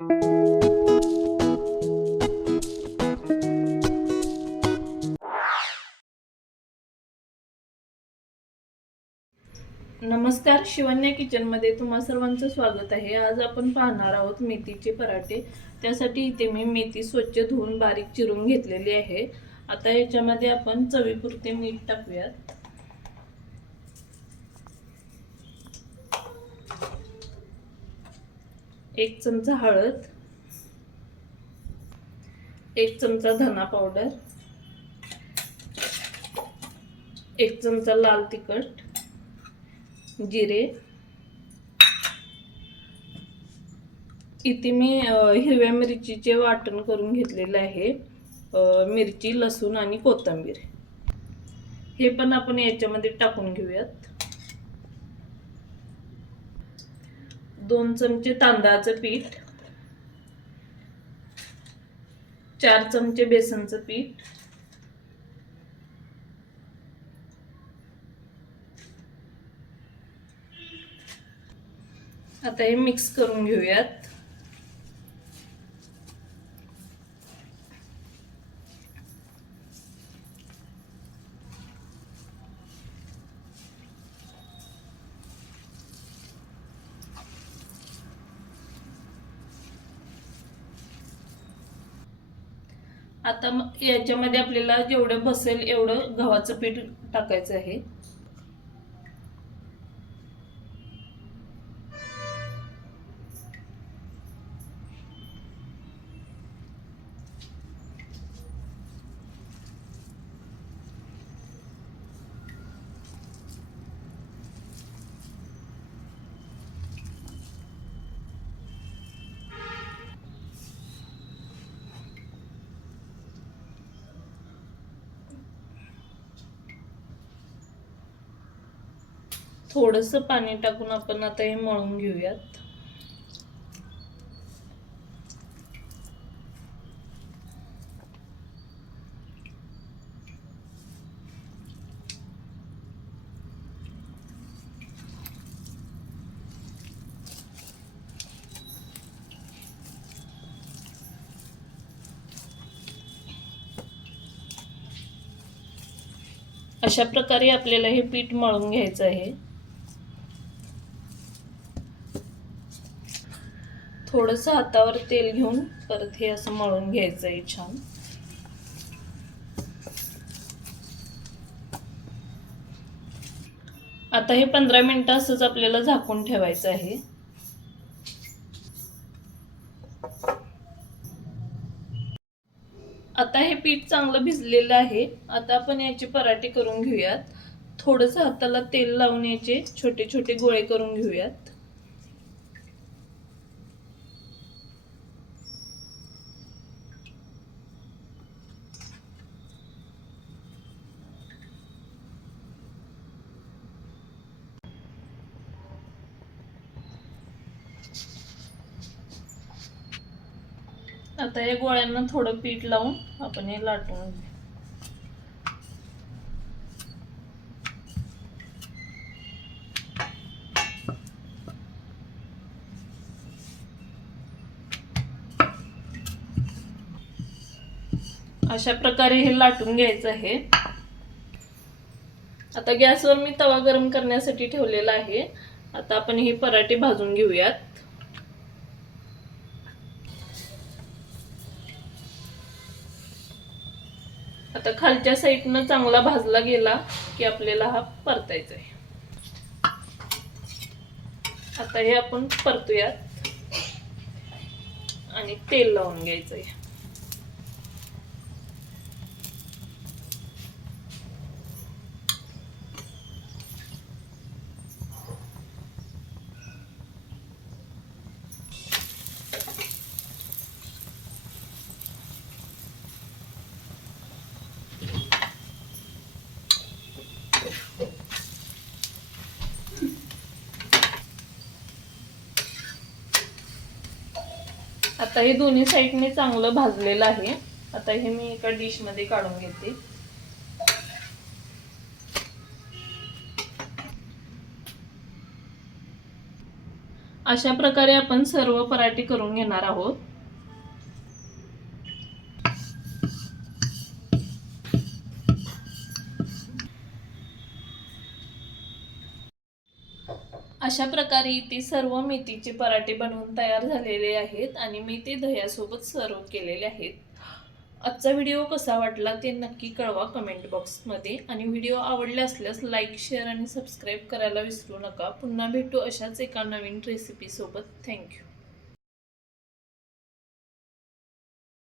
नमस्कार शिवन्या किचनमध्ये तुम्हा सर्वांचं स्वागत आहे. आज आपण पाहणार आहोत मेथीचे पराठे. त्यासाठी इथे मी मेथी स्वच्छ धुवून बारीक चिरून घेतलेली आहे. आता याच्यामध्ये आपण चवीपुरते मीठ टाकूयात. एक चमचा हळद एक चमचा धना पावडर एक चमचा लाल तिखट जिरे. इथे मी हिरव्या मिरचीचे वाटण करून घेतलेलं आहे. मिरची लसूण आणि कोथिंबीर. हे पण आपण याच्यामध्ये टाकून घेऊयात. दोन चमचे तांदळाचं पीठ चार चमचे बेसनचं पीठ आता हे मिक्स करून घेऊयात. आता याच्यामध्ये आपल्याला जेवढं बसेल एवढं गव्हाचं पीठ टाकायचं आहे. थोडस पाणी टाकून आपण आता हे मळून घेऊयात. अशा प्रकारे आपल्याला हे पीठ मळून घ्यायचं आहे. थोडस हातावर तेल घेऊन परत हे असं मळून घ्यायचं आहे छान. आता हे पंधरा मिनिटं असंच आपल्याला झाकून ठेवायचं आहे. आता हे पीठ चांगलं भिजलेलं आहे. आता आपण याचे पराठे करून घेऊयात. थोडंसं हाताला तेल लावून याचे छोटे छोटे गोळे करून घेऊयात. आता या गोळ्यांना थोडं पीठ लावून आपण हे लाटून घेऊ. अशा प्रकारे हे लाटून घ्यायचं आहे. आता गॅसवर मी तवा गरम करण्यासाठी ठेवलेला आहे. आता आपण हे पराठे भाजून घेऊयात. आता खालच्या साईडनं चांगला भाजला गेला की आपल्याला हा परतायचा आहे आता हे आपण परतूयात. आणि तेल लावून घ्यायचं आहे आता हे दोन्ही साईडने चांगलं भाजलेलं आहे. आता हे मी एका डिशमध्ये काढून घेते. अशा प्रकारे आपण सर्व पराठे करून घेणार आहोत. अशा प्रकारे इथे सर्व मेथीचे पराठे बनवून तयार झालेले आहेत आणि मी ते दह्यासोबत सर्व केलेले आहेत. आजचा व्हिडिओ कसा वाटला ते नक्की कळवा कमेंट बॉक्समध्ये आणि व्हिडिओ आवडले असल्यास लाईक शेअर आणि सबस्क्राईब करायला विसरू नका. पुन्हा भेटू अशाच एका नवीन रेसिपीसोबत थँक्यू